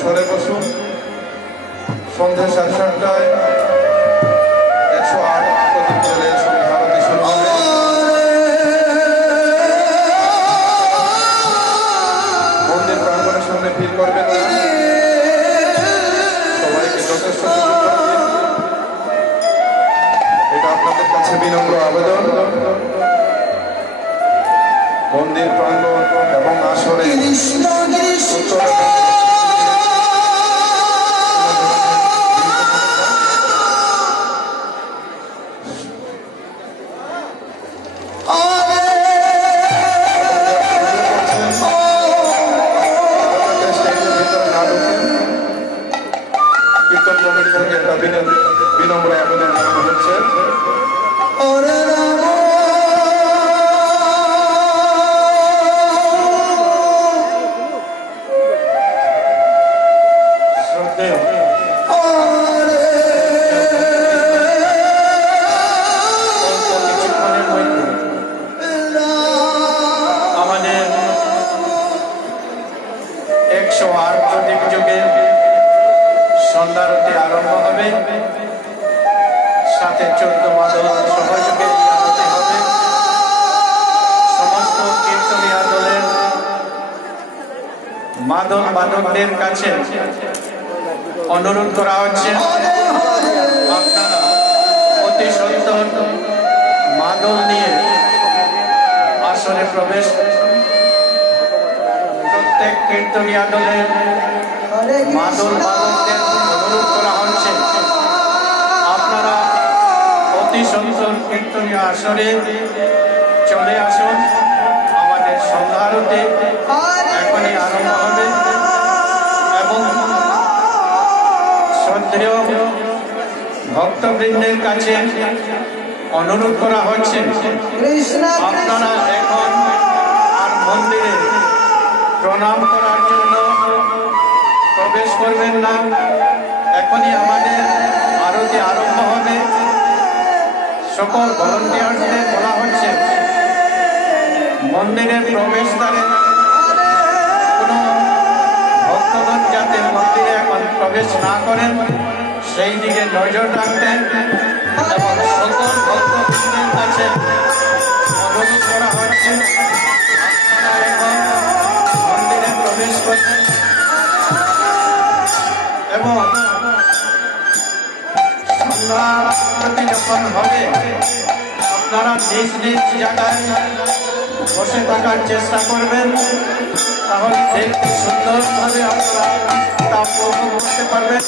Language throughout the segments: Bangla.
সরে বসুন। সন্ধ্যা সাড়ে সাতটায় একশো আট জেলে সঙ্গে ভারতী শুরু হবে মন্দির প্রাঙ্গণের সামনে ভিড় করবেন সবাইকে যথেষ্ট আপনাদের কাছে বিনম্র আবেদন। মন্দির প্রাঙ্গণ এবং আসরে চোদ্দ মাদল সহযোগে এই আরতি হবে। সমস্ত কীর্তনীয় দলের মাদল বাদকদের কাছে অনুরোধ করা হচ্ছে। আপনারা অতি সুন্দর মাদল নিয়ে আসরে প্রবেশ প্রত্যেক কীর্তনীয় দলের মাদল বাদকদের অনুরোধ করা হচ্ছে। আপনারা অতি সুন্দর কীর্তনীয় আসরে চলে আসুন আমাদের সন্ধ্যারতি। এখনই আরম্ভ হবে। এবং শ্রদ্ধেয় ভক্তবৃন্দের কাছে অনুরোধ করা হচ্ছে আপনারা এখন আর মন্দিরে প্রণাম করার জন্য প্রবেশ করবেন না। এখনই আমাদের আরতি আরম্ভ হবে। সকল ভলেন্টিয়ারদের বলা হচ্ছে মন্দিরের প্রবেশদ্বারে কোনো ভক্তগণ যাতে মন্দিরে এখন প্রবেশ না করেন, সেই দিকে নজর রাখতেন এবং সকল ভক্তবৃন্দের কাছে অনুরোধ করা হচ্ছে মন্দিরে প্রবেশ করবেন এবং আরতি যখন হবে আপনারা নিজ নিজ জায়গায় বসে থাকার চেষ্টা করবেন, তাহলে দেখতে সুন্দরভাবে আপনারা তা উপভোগ করতে পারবেন।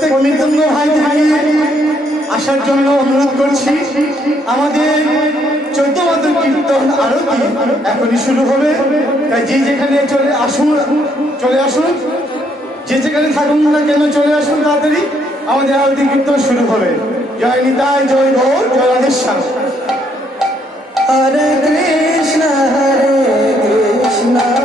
প্রত্যেক মৃদঙ্গ ভাইদেরকে আসার জন্য অনুরোধ করছি। আমাদের চৈত্য মাদক কীর্তন আরতি এখনই শুরু হবে। তাই যে যেখানে চলে আসুন চলে আসুন। যে যেখানে থাকুন না কেন চলে আসুন তাড়াতাড়ি। আমাদের আরতি কীর্তন শুরু হবে। জয় নিতাই, জয় গৌর, জয় রাধেশ্যাম। হরে কৃষ্ণ, হরে